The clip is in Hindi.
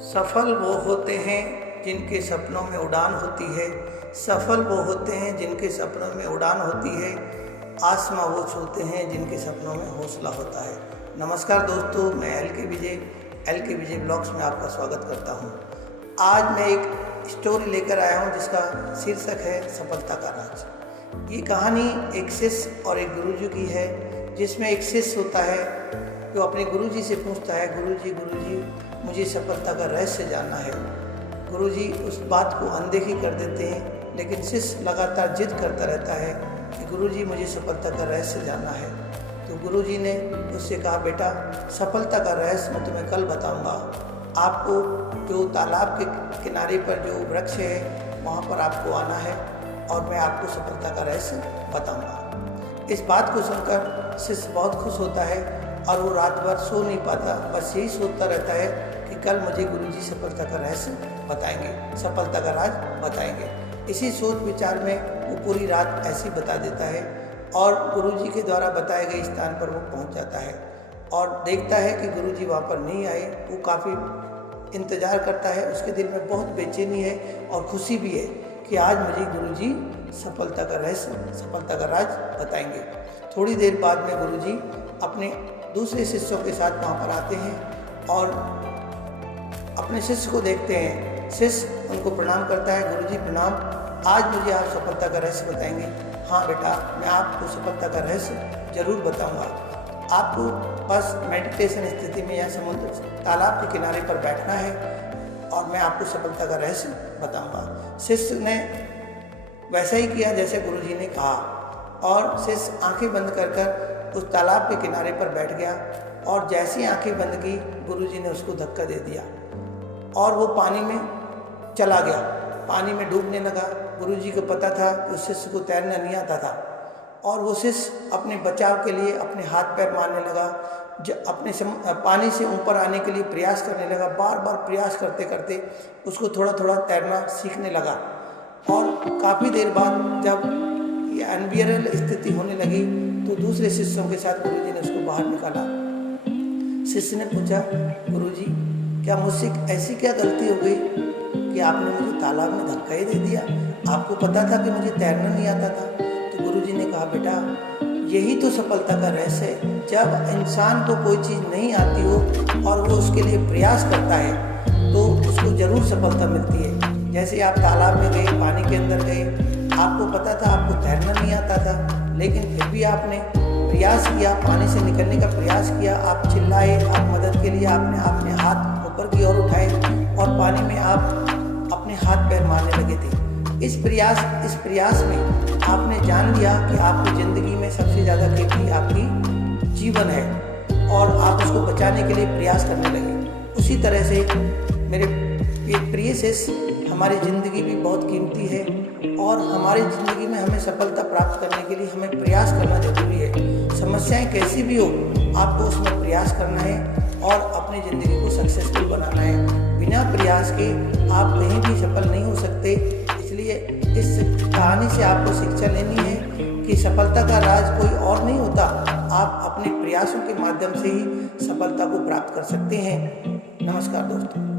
सफल वो होते हैं जिनके सपनों में उड़ान होती है। सफल वो होते हैं जिनके सपनों में उड़ान होती है। आसमां वो छूते हैं जिनके सपनों में हौसला होता है। नमस्कार दोस्तों, मैं एल के विजय ब्लॉग्स में आपका स्वागत करता हूं। आज मैं एक स्टोरी लेकर आया हूं जिसका शीर्षक है सफलता का राज। ये कहानी एक शिष्य और एक गुरुजी की है, जिसमें एक शिष्य होता है जो अपने गुरुजी से पूछता है, गुरुजी मुझे सफलता का रहस्य जानना है। गुरुजी उस बात को अनदेखी कर देते हैं, लेकिन शिष्य लगातार जिद करता रहता है कि गुरुजी मुझे सफलता का रहस्य जानना है। तो गुरुजी ने उससे कहा, बेटा सफलता का रहस्य मैं तुम्हें कल बताऊंगा। आपको जो तालाब के किनारे पर जो वृक्ष है वहाँ पर आपको आना है और मैं आपको सफलता का रहस्य बताऊंगा। इस बात को सुनकर शिष्य बहुत खुश होता है और वो रात भर सो नहीं पाता, बस यही सोचता रहता है कि कल मुझे गुरुजी सफलता का रहस्य बताएंगे, सफलता का राज बताएंगे। इसी सोच विचार में वो पूरी रात ऐसी बता देता है और गुरुजी के द्वारा बताए गए स्थान पर वो पहुंच जाता है और देखता है कि गुरुजी वहाँ पर नहीं आए। वो काफ़ी इंतज़ार करता है, उसके दिल में बहुत बेचैनी है और खुशी भी है कि आज मुझे गुरुजी सफलता का रहस्य, सफलता का राज बताएंगे। थोड़ी देर बाद में गुरुजी अपने दूसरे शिष्यों के साथ वहाँ पर आते हैं और अपने शिष्य को देखते हैं। शिष्य उनको प्रणाम करता है, गुरुजी प्रणाम, आज मुझे आप सफलता का रहस्य बताएंगे। हाँ बेटा, मैं आपको सफलता का रहस्य जरूर बताऊंगा। आपको बस मेडिटेशन स्थिति में या समुद्र तालाब के किनारे पर बैठना है और मैं आपको सफलता का रहस्य बताऊंगा। शिष्य ने वैसा ही किया जैसे गुरुजी ने कहा और शिष्य आंखें बंद कर उस तालाब के किनारे पर बैठ गया और जैसी आंखें बंद की, गुरुजी ने उसको धक्का दे दिया और वो पानी में चला गया, पानी में डूबने लगा। गुरुजी को पता था कि उस शिष्य को तैरना नहीं आता था और वो शिष्य अपने बचाव के लिए अपने हाथ पैर मारने लगा, अपने पानी से ऊपर आने के लिए प्रयास करने लगा। बार बार प्रयास करते करते उसको थोड़ा थोड़ा तैरना सीखने लगा और काफ़ी देर बाद जब ये अनबियरेबल स्थिति होने लगी तो दूसरे शिष्यों के साथ गुरुजी ने उसको बाहर निकाला। शिष्य ने पूछा, गुरुजी क्या मुझसे ऐसी क्या गलती हो गई कि आपने मुझे तालाब में धक्का ही दे दिया? आपको पता था कि मुझे तैरना नहीं आता था। तो गुरुजी ने कहा, बेटा यही तो सफलता का रहस्य है। जब इंसान को कोई चीज़ नहीं आती हो और वो उसके लिए प्रयास करता है तो उसको ज़रूर सफलता मिलती है। जैसे आप तालाब में गए, पानी के अंदर गए, आपको पता था आपको तैरना नहीं आता था, लेकिन फिर भी आपने प्रयास किया, पानी से निकलने का प्रयास किया। आप चिल्लाए, आप मदद के लिए आपने अपने हाथ ऊपर की ओर उठाए और पानी में आप अपने हाथ पैर मारने लगे थे। इस प्रयास में आपने जान लिया कि आपकी ज़िंदगी में सबसे ज़्यादा कीमती आपकी जीवन है और आप उसको बचाने के लिए प्रयास करने लगे। उसी तरह से मेरे प्रिय शिष्य, हमारी ज़िंदगी भी बहुत कीमती है और हमारी ज़िंदगी में हमें सफलता प्राप्त करने के लिए हमें प्रयास करना जरूरी है। समस्याएं कैसी भी हो, आपको उसमें प्रयास करना है और अपनी ज़िंदगी को सक्सेसफुल बनाना है। बिना प्रयास के आप कहीं भी सफल नहीं हो सकते। इसलिए इस कहानी से आपको शिक्षा लेनी है कि सफलता का राज कोई और नहीं होता, आप अपने प्रयासों के माध्यम से ही सफलता को प्राप्त कर सकते हैं। नमस्कार दोस्तों।